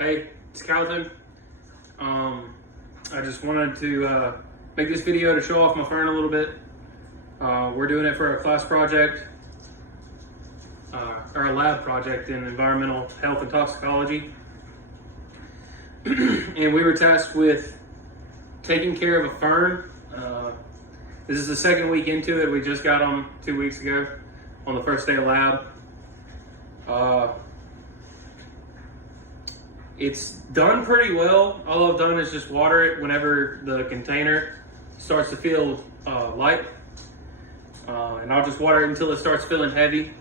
Hey, it's Calvin. I just wanted to make this video to show off my fern a little bit. We're doing it for a class project, or a lab project in environmental health and toxicology. And we were tasked with taking care of a fern. This is the second week into it. We just got them 2 weeks ago on the first day of lab. It's done pretty well. All I've done is just water it whenever the container starts to feel light. And I'll just water it until it starts feeling heavy.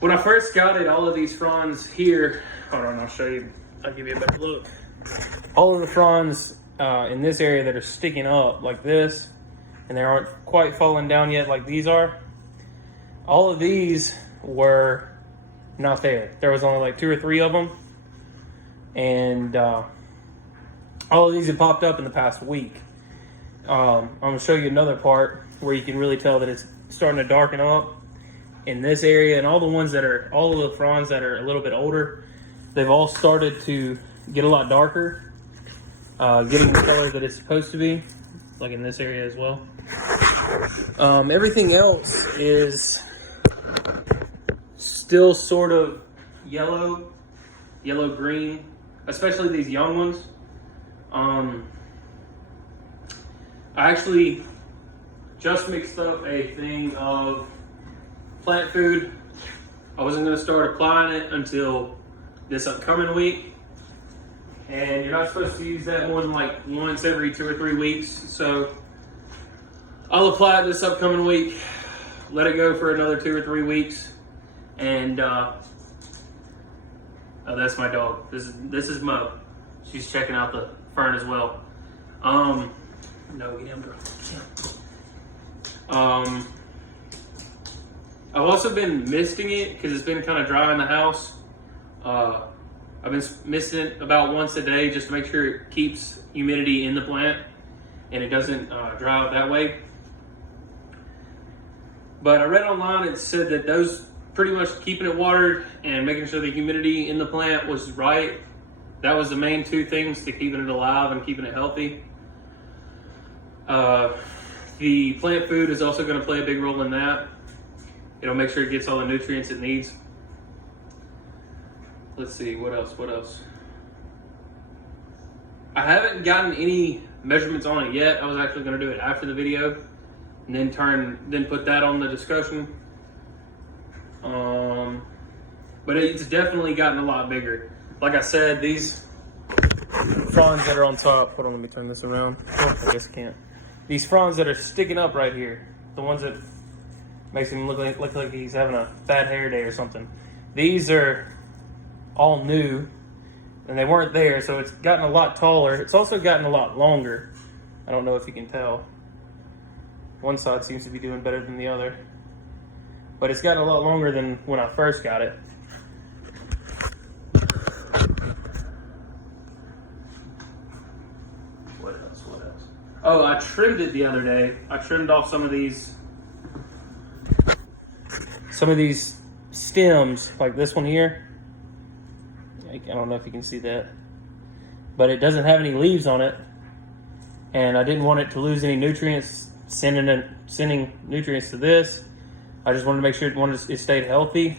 When I first got it, all of these fronds here, hold on, I'll show you, I'll give you a better look. All of the fronds in this area that are sticking up like this, and they aren't quite falling down yet like these are, all of these were not there. There was only like 2 or 3 of them. And all of these have popped up in the past week. I'm going to show you another part where you can really tell that it's starting to darken up in this area, and all of the fronds that are a little bit older, they've all started to get a lot darker, getting the color that it's supposed to be, like in this area as well. Everything else is still sort of yellow-green, especially these young ones. I actually just mixed up a thing of plant food. I wasn't going to start applying it until this upcoming week. And you're not supposed to use that more than like once every 2 or 3 weeks. So I'll apply it this upcoming week, let it go for another 2 or 3 weeks. And oh, that's my dog. This is Mo. She's checking out the fern as well. No, get him, girl. I've also been misting it because it's been kind of dry in the house. I've been misting it about once a day just to make sure it keeps humidity in the plant and it doesn't dry out that way. But I read online, it said that those pretty much keeping it watered and making sure the humidity in the plant was right, that was the main 2 things to keeping it alive and keeping it healthy. The plant food is also going to play a big role in that. It'll make sure it gets all the nutrients it needs. Let's see, what else? I haven't gotten any measurements on it yet. I was actually going to do it after the video and then put that on the discussion. But it's definitely gotten a lot bigger. Like I said, these fronds that are on top, hold on, let me turn this around. Oh, I guess I can't. These fronds that are sticking up right here, the ones that makes him look like he's having a bad hair day or something. These are all new, and they weren't there, so it's gotten a lot taller. It's also gotten a lot longer. I don't know if you can tell. One side seems to be doing better than the other. But it's gotten a lot longer than when I first got it. What else? Oh, I trimmed it the other day. I trimmed off some of these stems, like this one here. I don't know if you can see that. But it doesn't have any leaves on it. And I didn't want it to lose any nutrients, sending nutrients to this. I just wanted to make sure it stayed healthy.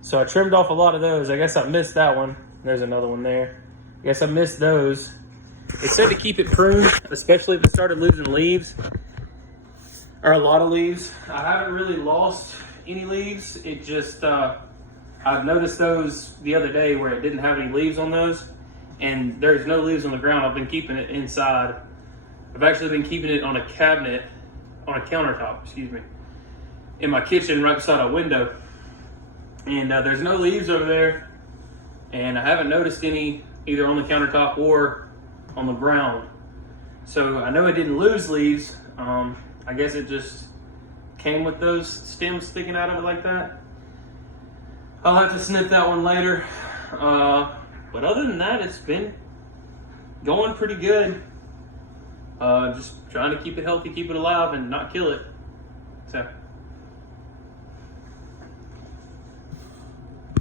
So I trimmed off a lot of those. I guess I missed that one. There's another one there. I guess I missed those. It said to keep it pruned, especially if it started losing leaves, or a lot of leaves. I haven't really lost any leaves. It just, I've noticed those the other day where it didn't have any leaves on those, and there's no leaves on the ground. I've been keeping it inside. I've actually been keeping it on a cabinet, on a countertop, in my kitchen right beside a window. And there's no leaves over there, and I haven't noticed any either on the countertop or on the ground. So I know it didn't lose leaves. I guess it just came with those stems sticking out of it like that. I'll have to snip that one later. But other than that, it's been going pretty good. Just trying to keep it healthy, keep it alive, and not kill it. So